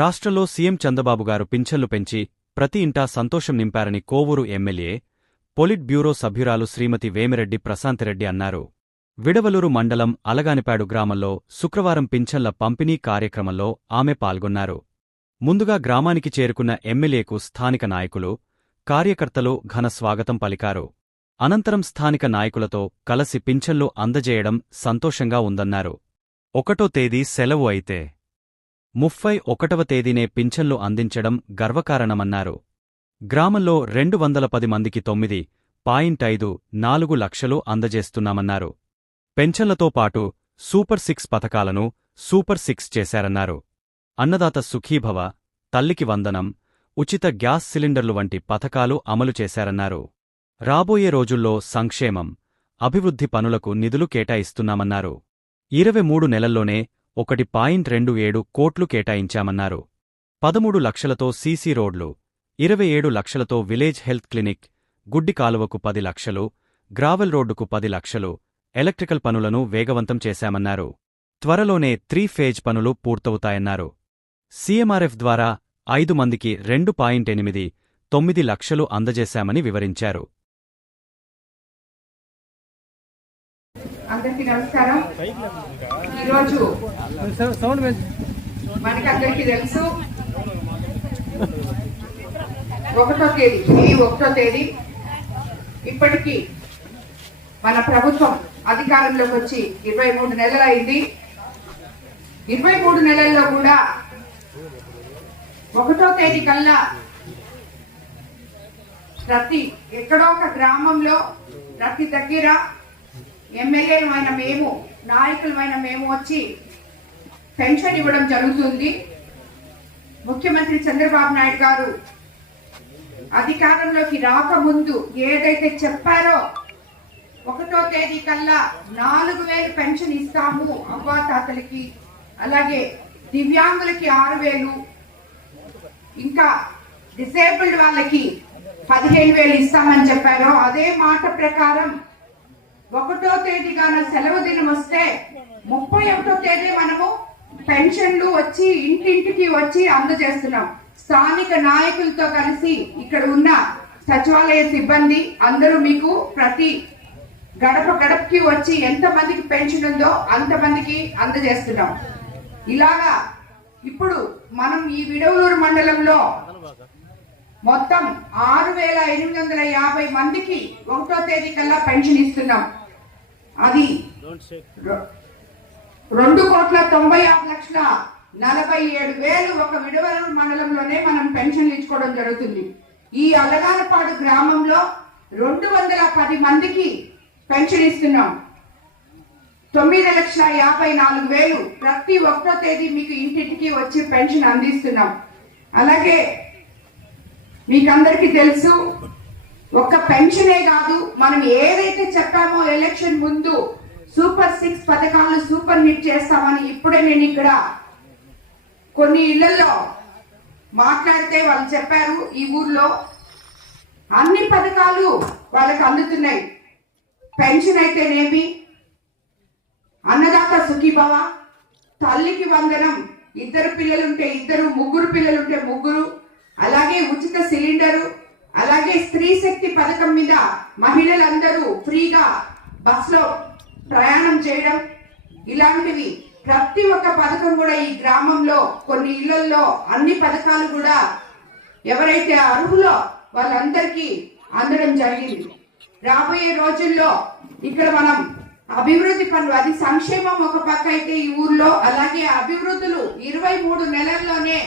రాష్ట్రంలో సీఎం చంద్రబాబుగారు పింఛన్లు పెంచి ప్రతి ఇంటా సంతోషం నింపారని కోవూరు ఎమ్మెల్యే, పొలిట్ బ్యూరో సభ్యురాలు శ్రీమతి వేమిరెడ్డి ప్రశాంతిరెడ్డి అన్నారు. విడవలూరు మండలం అలగానిపాడు గ్రామంలో శుక్రవారం పింఛన్ల పంపిణీ కార్యక్రమంలో ఆమె పాల్గొన్నారు. ముందుగా గ్రామానికి చేరుకున్న ఎమ్మెల్యేకు స్థానిక నాయకులు, కార్యకర్తలు ఘన స్వాగతం పలికారు. అనంతరం స్థానిక నాయకులతో కలసి పింఛన్లు అందజేయడం సంతోషంగా ఉందన్నారు. 1వ తేదీ సెలవు అయితే 31వ తేదీనే పింఛన్లు అందించడం గర్వకారణమన్నారు. గ్రామంలో 210 మందికి 9.54 లక్షలు అందజేస్తున్నామన్నారు. పెన్షన్లతో పాటు సూపర్ సిక్స్ పథకాలను సూపర్ సిక్స్ చేశారన్నారు. అన్నదాత సుఖీభవ, తల్లికి వందనం, ఉచిత గ్యాస్ సిలిండర్లు వంటి పథకాలు అమలు చేశారన్నారు. రాబోయే రోజుల్లో సంక్షేమం, అభివృద్ధి పనులకు నిధులు కేటాయిస్తున్నామన్నారు. 23 నెలల్లోనే 1.27 కోట్లు కేటాయించామన్నారు. 13 లక్షలతో సీసీ రోడ్లు, 27 లక్షలతో విలేజ్ హెల్త్ క్లినిక్, గుడ్డి కాలువకు 10 లక్షలు, గ్రావెల్ రోడ్డుకు 10 లక్షలు, ఎలక్ట్రికల్ పనులను వేగవంతం చేశామన్నారు. త్వరలోనే 3 ఫేజ్ పనులు పూర్తవుతాయన్నారు. సీఎంఆర్ఎఫ్ ద్వారా 5 మందికి 2.89 లక్షలు అందజేశామని వివరించారు. అందరికీ నమస్కారం. ఈరోజు మనకందరికీ తెలుసు 1వ తేదీ, మే 1వ తేదీ. ఇప్పటికీ మన ప్రభుత్వం అధికారంలోకి వచ్చి 23 నెలలు అయింది. 23 నెలల్లో కూడా 1వ తేదీ కల్లా ప్రతి ఎక్కడో ఒక గ్రామంలో ప్రతి దగ్గర ఎమ్మెల్యేలమైన మేము, నాయకులమైన మేము వచ్చి పెన్షన్ ఇవ్వడం జరుగుతుంది. ముఖ్యమంత్రి చంద్రబాబు నాయుడు గారు అధికారంలోకి రాకముందు ఏదైతే చెప్పారో 1వ తేదీ కల్లా 4,000 పెన్షన్ ఇస్తాము అవ్వాతాతలకి, అలాగే దివ్యాంగులకి 6,000, ఇంకా డిసేబుల్డ్ వాళ్ళకి 15,000 ఇస్తామని చెప్పారో అదే మాట ప్రకారం 1వ తేదీగాన సెలవు దినం వస్తే 31వ తేదీ మనము పెన్షన్లు వచ్చి ఇంటింటికి వచ్చి అందజేస్తున్నాం. స్థానిక నాయకులతో కలిసి ఇక్కడ ఉన్న సచివాలయ సిబ్బంది అందరూ మీకు ప్రతి గడప గడపకి వచ్చి ఎంతమందికి పెన్షన్ ఉందో అంతమందికి అందజేస్తున్నాం. ఇలాగా ఇప్పుడు మనం ఈ విడవలూరు మండలంలో మొత్తం 6,850 మందికి 1వ తేదీ కల్లా పెన్షన్ ఇస్తున్నాం. అది 2,96,47,000 ఒక విడవలూరు మండలంలోనే మనం పెన్షన్లు ఇచ్చుకోవడం జరుగుతుంది. ఈ అలగానపాడు గ్రామంలో 210 మందికి పెన్షన్ ఇస్తున్నాం. 9,54,000 ప్రతి 1వ తేదీ మీకు ఇంటింటికి వచ్చి పెన్షన్ అందిస్తున్నాం. అలాగే మీకందరికీ తెలుసు, ఒక్క పెన్షనే కాదు, మనం ఏదైతే చెప్పామో ఎలక్షన్ ముందు సూపర్ సిక్స్ పథకాలు సూపర్ హిట్ చేస్తామని ఇప్పుడే నేను ఇక్కడ కొన్ని ఇళ్లలో మాట్లాడితే వాళ్ళు చెప్పారు. ఈ ఊర్లో అన్ని పథకాలు వాళ్ళకి అందుతున్నాయి. పెన్షన్ అయితేనేమి, అన్నదాత సుఖీభవ, తల్లికి వందనం, 2 పిల్లలుంటే 2, 3 పిల్లలుంటే 3, అలాగే ఉచిత సిలిండరు, అలాగే స్త్రీ శక్తి పథకం మీద మహిళలందరూ ఫ్రీగా బస్సులో ప్రయాణం చేయడం, ఇలాంటివి ప్రతి ఒక్క పథకం కూడా ఈ గ్రామంలో కొన్ని ఇళ్లలో అన్ని పథకాలు కూడా ఎవరైతే అర్హులో వాళ్ళందరికీ అందడం జరిగింది. రాబోయే రోజుల్లో ఇక్కడ మనం అభివృద్ధి పనులు, అది సంక్షేమం ఒక పక్క అయితే ఈ ఊర్లో, అలాగే అభివృద్ధులు 23 నెలల్లోనే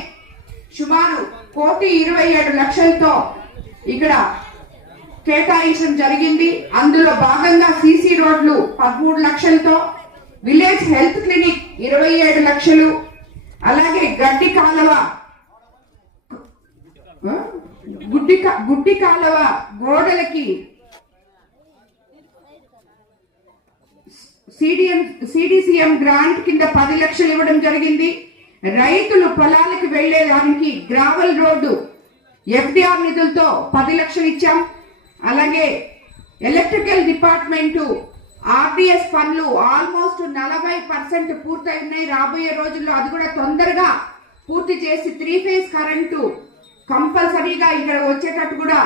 సుమారు 1,27,00,000తో ఇక్కడ కేటాయించడం జరిగింది. అందులో భాగంగా సీసీ రోడ్లు 13 లక్షలతో, విలేజ్ హెల్త్ క్లినిక్ 27 లక్షలు, అలాగే గడ్డి కాలువ, గుడ్డి కాలువ గోడలకి సిడిసిఎం గ్రాంట్ కింద 10 లక్షలు ఇవ్వడం జరిగింది. రైతులు పొలాలకు వెళ్లేదానికి గ్రావెల్ రోడ్డు ఎఫ్డిఆర్ నిధులతో 10 లక్షలు ఇచ్చాం. అలాగే ఎలక్ట్రికల్ డిపార్ట్మెంటు ఆర్డిఎస్ పనులు ఆల్మోస్ట్ 40% పూర్తయి ఉన్నాయి. రాబోయే రోజుల్లో అది కూడా తొందరగా పూర్తి చేసి 3 ఫేజ్ కరెంటు కంపల్సరీగా ఇక్కడ వచ్చేటట్టు కూడా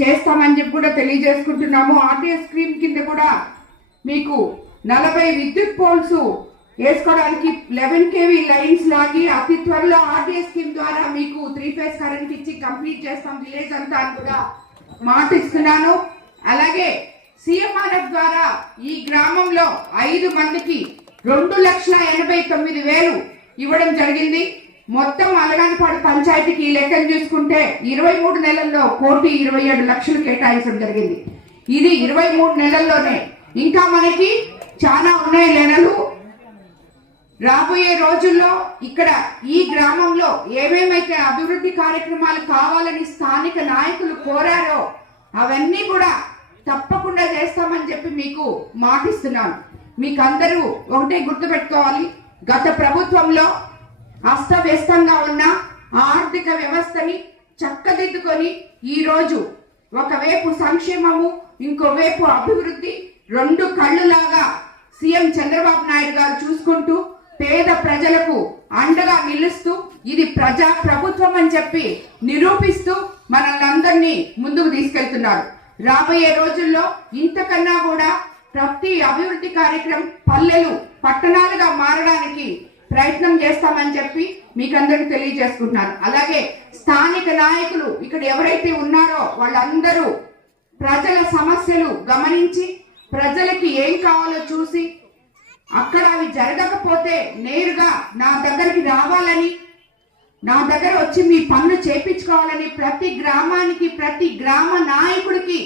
చేస్తామని చెప్పి కూడా తెలియజేసుకుంటున్నాము. ఆర్టీఎస్ స్కీమ్ కింద కూడా మీకు 40 విద్యుత్ పోల్స్ వేసుకోవడానికి 11 kV లైన్స్ లాగి అతి త్వరలో ఆర్టీఎస్ స్కీమ్ ద్వారా మీకు 3 ఫేజ్ కరెంట్ ఇచ్చి కంప్లీట్ చేస్తాం విలేజ్ అంతా అని కూడా మాట ఇస్తున్నాను. అలాగే సీఎంఆర్ఎఫ్ ద్వారా ఈ గ్రామంలో 5 మందికి 2,89,000 ఇవ్వడం జరిగింది. మొత్తం అలగానపాడు పంచాయతీకి ఈ లెక్కను చూసుకుంటే 23 నెలల్లో 1,27,00,000 కేటాయించడం జరిగింది. ఇది 23 నెలల్లోనే. ఇంకా మనకి చాలా ఉన్నాయి నెలలు. రాబోయే రోజుల్లో ఇక్కడ ఈ గ్రామంలో ఏమేమైతే అభివృద్ధి కార్యక్రమాలు కావాలని స్థానిక నాయకులు కోరారో అవన్నీ కూడా తప్పకుండా చేస్తామని చెప్పి మీకు మాటిస్తున్నాను. మీకు అందరూ ఒకటే గుర్తుపెట్టుకోవాలి, గత ప్రభుత్వంలో అస్తవ్యస్తంగా ఉన్న ఆర్థిక వ్యవస్థని చక్కదిద్దుకొని ఈ రోజు ఒకవైపు సంక్షేమము ఇంకోవైపు అభివృద్ధి రెండు కళ్ళులాగా సీఎం చంద్రబాబు నాయుడు గారు చూసుకుంటూ పేద ప్రజలకు అండగా నిలుస్తూ ఇది ప్రజా ప్రభుత్వం అని చెప్పి నిరూపిస్తూ మనల్ని ముందుకు తీసుకెళ్తున్నారు. రాబోయే రోజుల్లో ఇంతకన్నా కూడా ప్రతి అభివృద్ధి కార్యక్రమం పల్లెలు పట్టణాలుగా మారడానికి ప్రయత్నం చేస్తామని చెప్పి మీకు అందరికి తెలియజేసుకుంటున్నాను. అలాగే స్థానిక నాయకులు ఇక్కడ ఎవరైతే ఉన్నారో వాళ్ళందరూ ప్రజల సమస్యలు గమనించి ప్రజలకి ఏం కావాలో చూసి అక్కడ అవి జరగకపోతే నేరుగా నా దగ్గరికి రావాలని, నా దగ్గర వచ్చి మీ పనులు చేపించుకోవాలని ప్రతి గ్రామానికి ప్రతి గ్రామ నాయకుడికి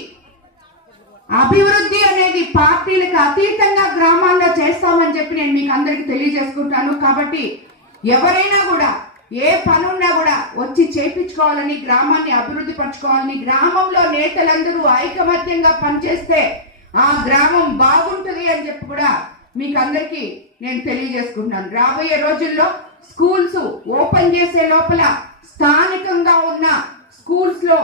అభివృద్ధి అనేది పార్టీలకు అతీతంగా గ్రామాల్లో చేస్తామని చెప్పి నేను మీకు అందరికి తెలియజేసుకుంటాను. కాబట్టి ఎవరైనా కూడా ఏ పనున్నా కూడా వచ్చి చేపించుకోవాలని, గ్రామాన్ని అభివృద్ధి పరచుకోవాలని, గ్రామంలో నేతలందరూ ఐకమత్యంగా పనిచేస్తే ఆ గ్రామం బాగుంటుంది అని చెప్పి కూడా మీకు అందరికి నేను తెలియజేసుకుంటున్నాను. రాబోయే రోజుల్లో స్కూల్స్ ఓపెన్ చేసే లోపల స్థానికంగా ఉన్న స్కూల్స్ లో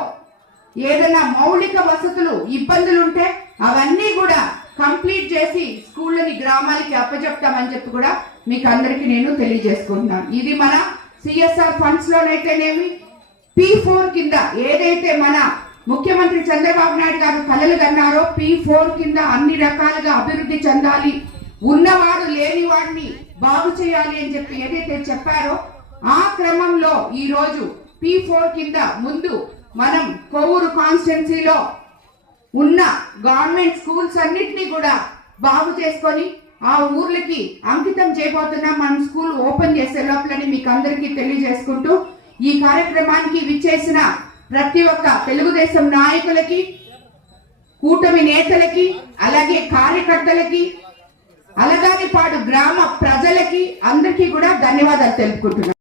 ఏదైనా మౌలిక వసతులు ఇబ్బందులు ఉంటే అవన్నీ కూడా కంప్లీట్ చేసి స్కూళ్ళని గ్రామాలకి అప్పచెప్తామని చెప్పి కూడా మీకు అందరికి నేను తెలియజేసుకుంటున్నాను. ఇది మన సిఎస్ఆర్ ఫండ్స్ లోనైతేనేమి P4 కింద ఏదైతే మన ముఖ్యమంత్రి చంద్రబాబు నాయుడు గారు కలలు కన్నారో P4 కింద అన్ని రకాలుగా అభివృద్ధి చెందాలి, ఉన్నవాడు లేని వాడిని బాగు చేయాలి అని చెప్పి ఏదైతే చెప్పారో ఆ క్రమంలో ఈ రోజు P4 కింద ముందు మనం కొవ్వూరు కాన్స్టిట్యున్సీలో ఉన్న గవర్నమెంట్ స్కూల్స్ అన్నిటినీ కూడా బాగు చేసుకొని ఆ ఊర్లకి అంకితం చేయబోతున్నాం. మనం స్కూల్ ఓపెన్ చేసే లోపలని మీకు అందరికీ తెలియజేసుకుంటూ ఈ కార్యక్రమానికి విచ్చేసిన ప్రతి ఒక్క తెలుగుదేశం నాయకులకి, కూటమి నేతలకి, అలాగే కార్యకర్తలకి, అలగానిపాడు గ్రామ ప్రజలకి అందరికీ కూడా ధన్యవాదాలు తెలుపుకుంటున్నాను.